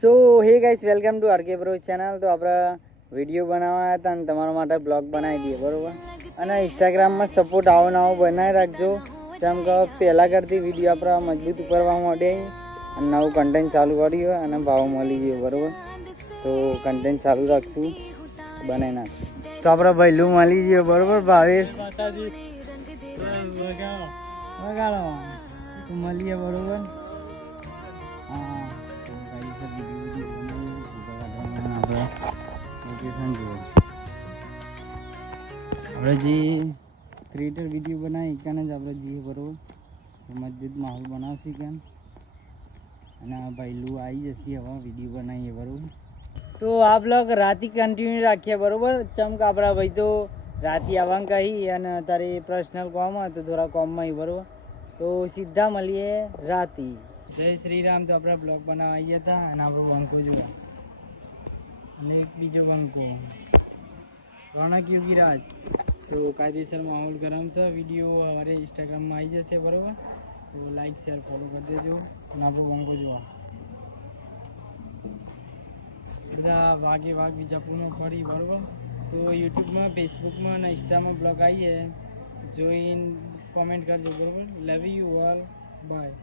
So hey guys, welcome to RK bro channel. તો આપણે video બનાવવા હતા અને તમારા માટે બ્લોગ બનાવી દઈએ, બરાબર. અને ઇન્સ્ટાગ્રામમાં સપોર્ટ આવો નવો બનાવી રાખજો. જેમ કે પહેલાં કરતી વિડીયો આપણે મજબૂત કરવા માંડે અને નવું કન્ટેન્ટ ચાલુ કર્યું હોય અને ભાવ મળી ગયો, બરાબર. તો કન્ટેન્ટ ચાલુ રાખશું, બનાવી નાખશું. તો આપણે પહેલું મળી ગયો, બરાબર. ભાવેશ વગાડો તો મળીએ, બરાબર. હા, લોકેશન જુઓ. આપણે જે ક્રિએટર વિડીયો બનાવી ક્યાં જ આપણે જઈએ, બરાબર. મસ્જિદ માહોલ બનાવશે ક્યાં અને આ ભાઈલું આવી જશે. હવે વિડીયો બનાવીએ, બરાબર. તો આ બ્લોગ રાતી કન્ટિન્યુ રાખીએ, બરાબર. ચમક આપણા ભાઈ તો રાતી આવવાનું કહી અને તારે પર્સનલ કોમ હોય તો થોડા કોમમાં બરાબર. તો સીધા મળીએ રાતી. જય શ્રી રામ. તો આપણે બ્લોગ બનાવવા આવ્યા હતા અને આપણો બંકો જોવા અને એક બીજો બંકો રોનક યોગીરાજ. તો કાયદેસર માહોલ ગરમ છે. વિડીયો અમારે ઇન્સ્ટાગ્રામમાં આવી જશે, બરાબર. તો લાઈક શેર ફોલો કરી દેજો અને આપણો બંકો જોવા. બધા વાગે વિજાપુરમાં ફરી, બરાબર. તો યુટ્યુબમાં, ફેસબુકમાં અને ઇન્સ્ટામાં બ્લોગ આવીએ, જોઈને કોમેન્ટ કરજો, બરાબર. Love you all, by.